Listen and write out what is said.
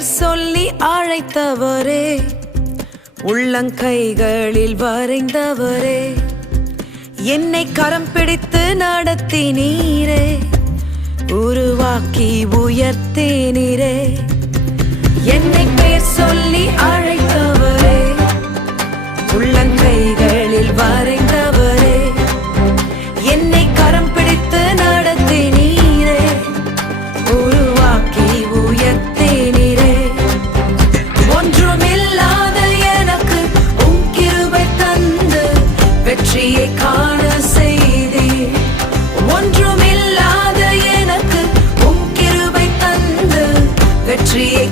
பேர் சொல்லி அழைத்தவரே, உள்ளங்கைகளில் வரைந்தவரே, என்னை கரம் பிடித்து நடத்தினீரே, உருவாக்கி உயர்த்தினீரே. என்னை பேர் சொல்லி அழைத்தவரே, உள்ளங்கைகளில் வரைந்தவரே, என்னை கரம் பிடித்து நடத்தினீரே, உருவாக்கி உயர்த்தினீரே. ஒன்றுமில்லாத எனக்கு உம் கிருபை தந்து வெற்றியை காண செய்தீர். ஒன்றுமில்லாத எனக்கு உம் கிருபை தந்து வெற்றியை